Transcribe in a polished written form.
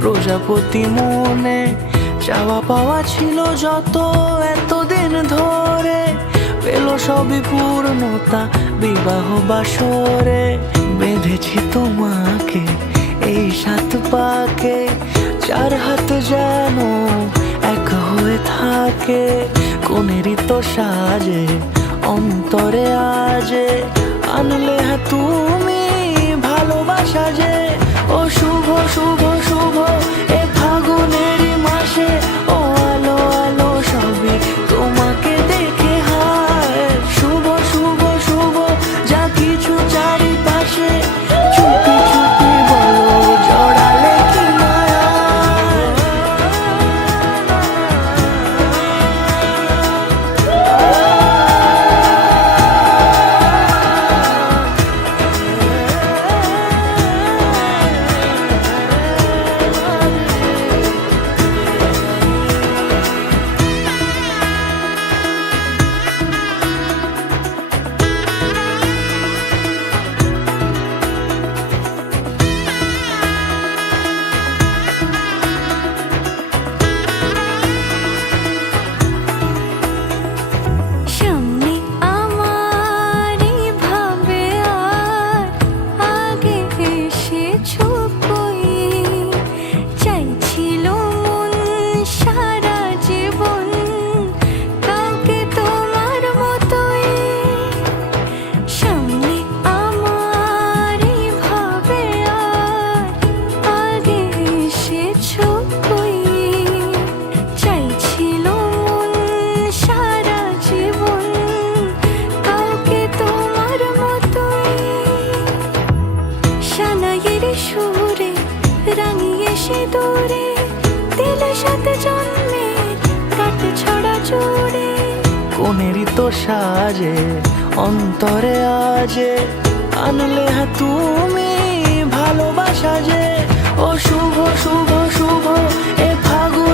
প্রজাপতি মনে চাওয়া পাওয়া ছিল যত এতদিন ধরে, পেল সবই পূর্ণতা বিবাহ বাসরে। বেঁধেছি তোমাকে এই 7 পাকে, 4 হাত যেন এক হয়ে থাকে। কোনেরই তো সাজে অন্তরে আজে, আনলে তুমি ভালোবাসা যে। ও শুভ শুভ শুভ এ ফাগুনেরই মাসে, ও আলো আলো সবই তোমাকে দেখে হায়। শুভ শুভ শুভ যা কিছু চারিপাশে, চুপি চুপি বলো জড়ালে কি মায়া। সুরে রাঙিয়ে সে দূরে দিলে 7 জন্মের কাট ছড়া জোড়ে। কোনেরই তো সাজে অন্তরে আজে, আনলে তুমি ভালোবাসা যে। ও শুভ শুভ শুভ এ ফাগুন